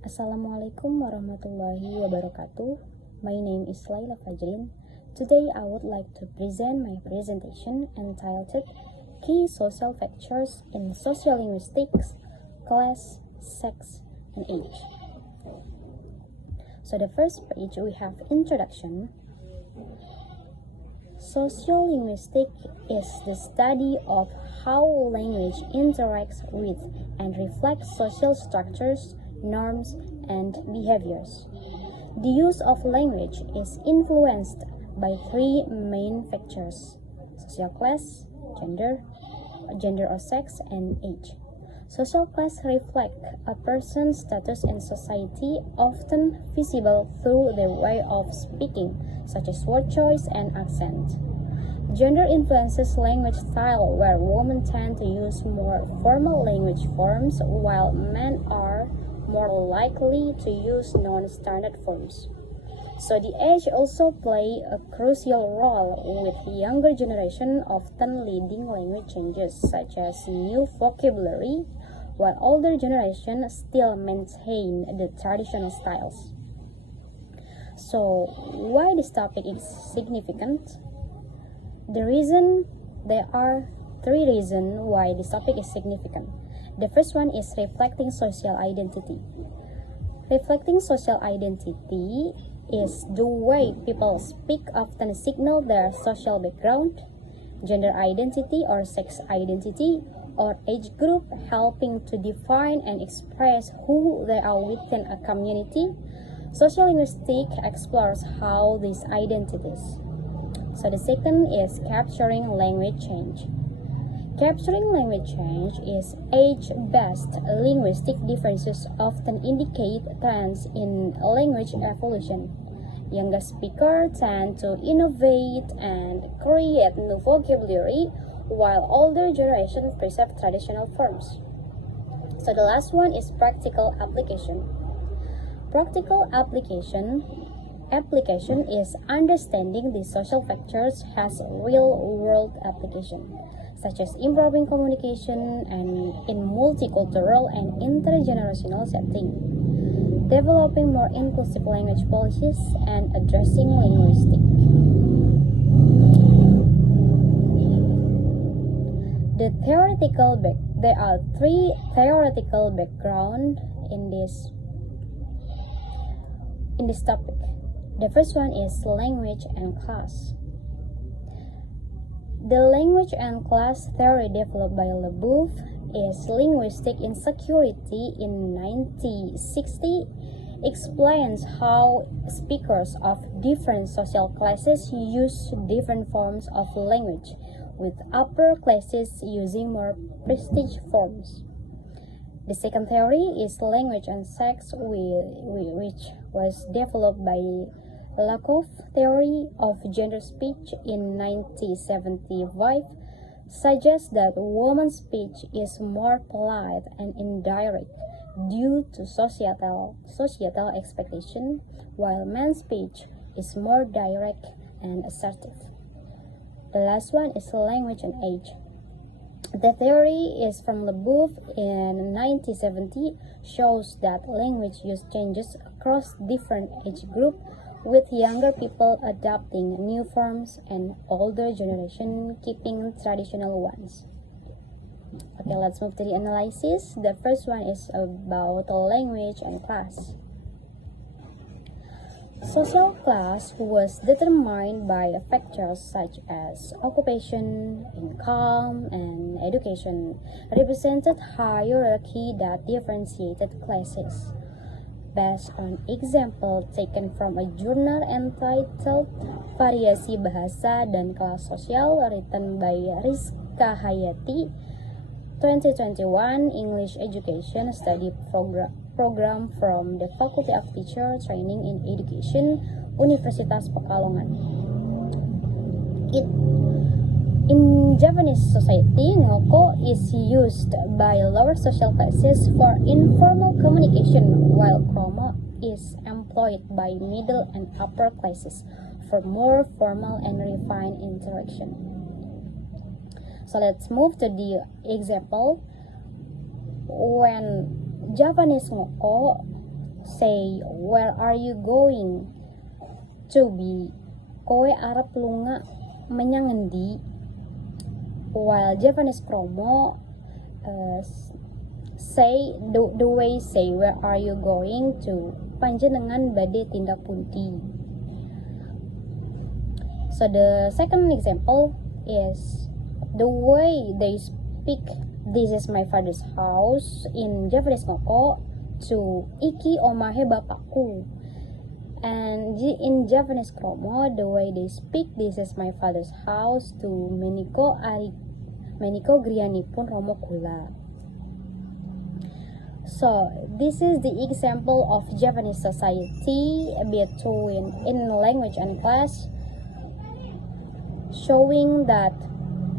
Assalamualaikum warahmatullahi wabarakatuh. My name is Laila Fajrin. Today I would like to present my presentation entitled Key Social Factors in Sociolinguistics, Class, Sex, and Age. So the first page we have introduction. Sociolinguistics is the study of how language interacts with and reflects social structures, norms, and behaviors. The use of language is influenced by three main factors: social class, gender or sex, and age. Social class reflect a person's status in society, often visible through their way of speaking, such as word choice and accent. Gender influences language style, where women tend to use more formal language forms, while men are more likely to use non-standard forms. So the age also play a crucial role, with younger generation often leading language changes such as new vocabulary, while older generation still maintain the traditional styles. So why this topic is significant? There are three reasons why this topic is significant. The first one is reflecting social identity. Reflecting social identity is the way people speak often signal their social background, gender identity or sex identity, or age group, helping to define and express who they are within a community. Sociolinguistics explores how these identities. So the second is capturing language change. Capturing language change is age-based. Linguistic differences often indicate trends in language evolution. Younger speakers tend to innovate and create new vocabulary, while older generations preserve traditional forms. So the last one is practical application. Practical application is understanding the social factors has real-world application, such as improving communication and in multicultural and intergenerational setting, developing more inclusive language policies, and addressing linguistic. There are three theoretical background in this topic. The first one is language and class. The language and class theory developed by Leboeuf is linguistic insecurity in 1960 explains how speakers of different social classes use different forms of language, with upper classes using more prestige forms. The second theory is language and sex, which was developed by Lakoff theory of gender speech in 1975 suggests that women's speech is more polite and indirect due to societal expectation, while men's speech is more direct and assertive. The last one is language and age. The theory is from Leboeuf in 1970, shows that language use changes across different age groups, with younger people adopting new forms and older generation keeping traditional ones. Okay, let's move to the analysis. The first one is about language and class. Social class was determined by factors such as occupation, income, and education, represented hierarchy that differentiated classes. Based on example taken from a journal entitled Variasi Bahasa dan Kelas Sosial written by Rizka Hayati, 2021 English Education Study Program from the Faculty of Teacher Training in Education, Universitas Pekalongan. In Japanese society, ngoko is used by lower social classes for informal communication, while kromo is employed by middle and upper classes for more formal and refined interaction. So let's move to the example. When Japanese ngoko say, where are you going to be? Koe arep lunga menyang ngendi? While Japanese kromo say the way say where are you going to, panjenengan badhe tindak pundi. So the second example is the way they speak this is my father's house in Japanese ngoko to iki omahe bapakku, and in Japanese kromo the way they speak this is my father's house to meniko griyanipun romo kula. So this is the example of Japanese society between in language and class, showing that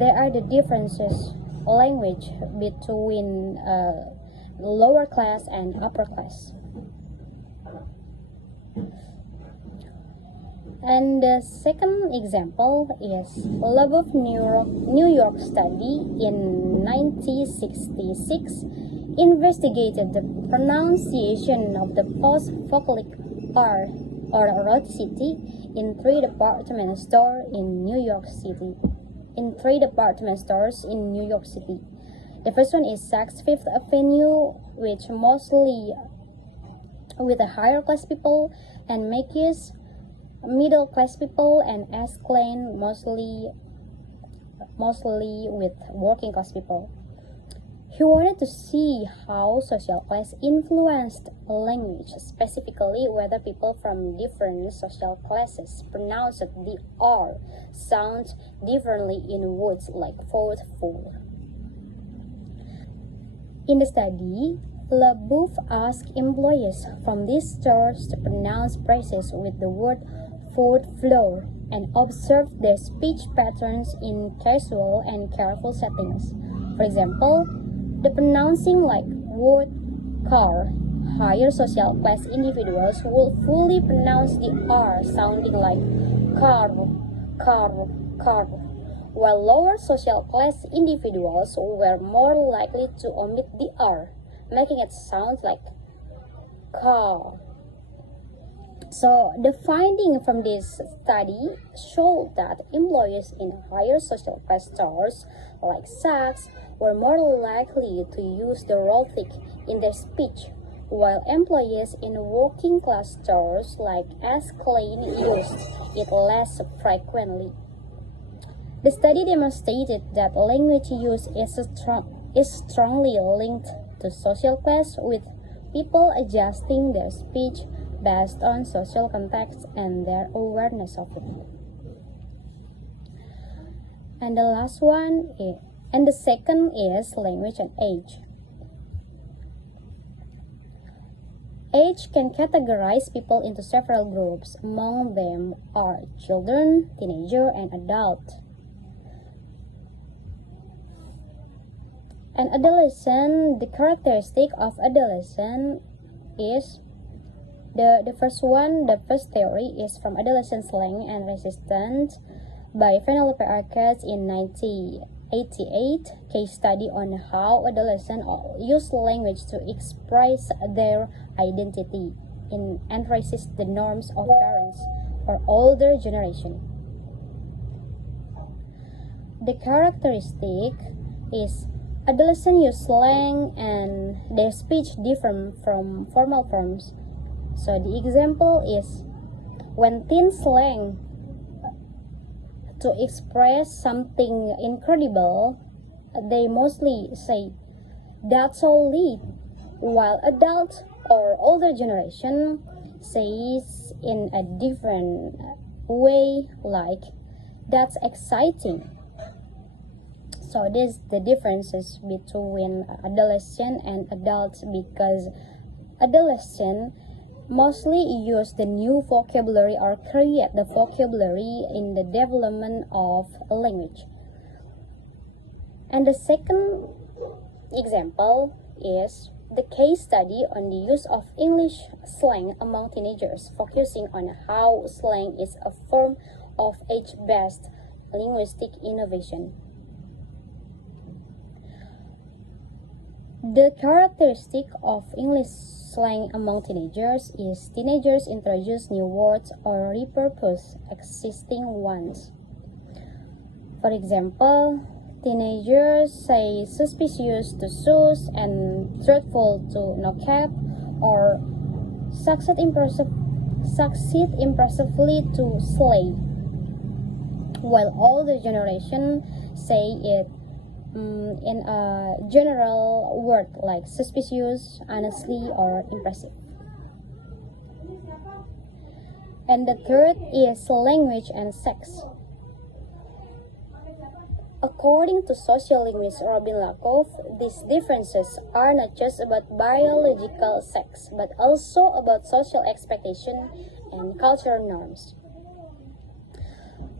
there are the differences language between lower class and upper class. And the second example is Labov New York study in 1966 investigated the pronunciation of the post-vocalic R or rhoticity in three department stores in New York City. The first one is Saks Fifth Avenue, which mostly with the higher class people, and Macy's middle class people, and S Klein mostly with working class people. He wanted to see how social class influenced language, specifically whether people from different social classes pronounced the R sound differently in words like food, full. In the study, Labov asked employees from these stores to pronounce phrases with the word food floor and observed their speech patterns in casual and careful settings. For example, the pronouncing like word car, higher social class individuals will fully pronounce the R sounding like car, while lower social class individuals were more likely to omit the R, making it sound like car. So the finding from this study showed that employees in higher social class stores like Saks were more likely to use the rhotic in their speech, while employees in working class stores like S Klein used it less frequently. The study demonstrated that language use is strongly linked to social class, with people adjusting their speech based on social context and their awareness of it. And the second is language and age. Age can categorize people into several groups. Among them are children, teenager, and adult. An adolescent, the characteristic of adolescent is the first theory is from Adolescent Slang and Resistance by Penelope Arcades in 1988, case study on how adolescents use language to express their identity and resist the norms of parents or older generation. The characteristic is adolescents use slang and their speech differ from formal forms. So the example is when teens slang to express something incredible, they mostly say that's all lit, while adult or older generation says in a different way like that's exciting. So this the differences between adolescent and adults, because adolescent mostly use the new vocabulary or create the vocabulary in the development of a language. And the second example is the case study on the use of English slang among teenagers, focusing on how slang is a form of age-based linguistic innovation. The characteristic of English slang among teenagers is teenagers introduce new words or repurpose existing ones. For example, teenagers say suspicious to sus and truthful to no cap, or succeed impressively to slay, while older generation say it in a general word like suspicious, honestly, or impressive. And the third is language and sex. According to sociolinguist Robin Lakoff, these differences are not just about biological sex, but also about social expectation and cultural norms.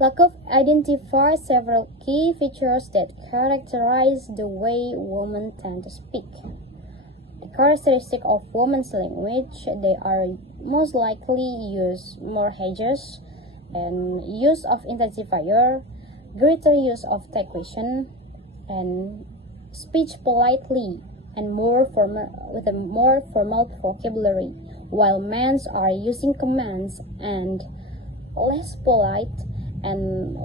Lakoff identifies several key features that characterize the way women tend to speak. The characteristic of women's language: they are most likely use more hedges and use of intensifier, greater use of tactuation, and speech politely and more formal with a more formal vocabulary, while men are using commands and less polite and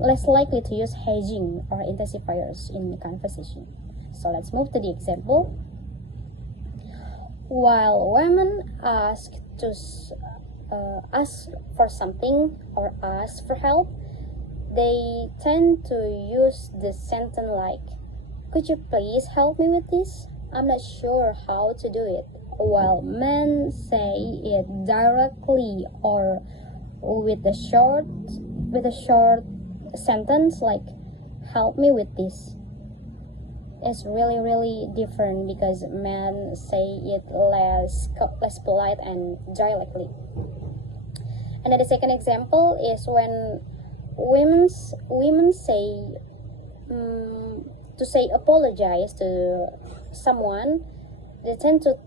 less likely to use hedging or intensifiers in the conversation. So let's move to the example. While women ask for something or ask for help, they tend to use the sentence like, "Could you please help me with this? I'm not sure how to do it." While men say it directly or with a short sentence like, "Help me with this." It's really different because men say it less polite and directly. And then the second example is when women say to say apologize to someone, they tend to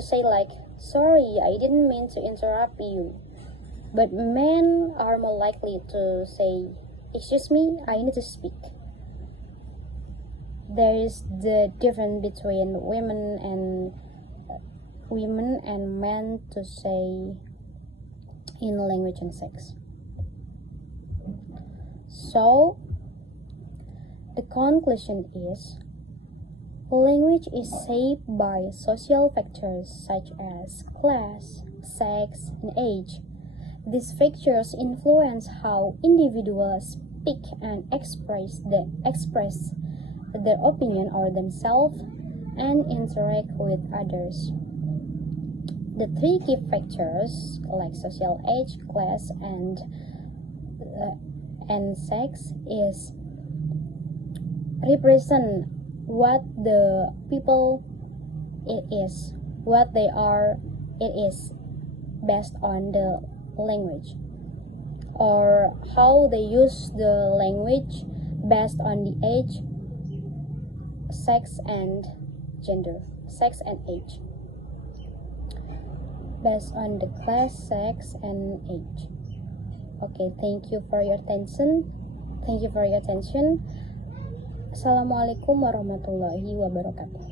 say like, "Sorry, I didn't mean to interrupt you." But men are more likely to say, "Excuse me, I need to speak." There is the difference between women and men to say in language and sex. So the conclusion is, language is shaped by social factors such as class, sex, and age. These factors influence how individuals speak and express their opinion or themselves and interact with others. The three key factors like social age, class, and sex is represent what the people it is, what they are it is based on the language, or how they use the language based on the age, sex and gender, sex and age, based on the class, sex, and age. Okay, thank you for your attention. Assalamualaikum warahmatullahi wabarakatuh.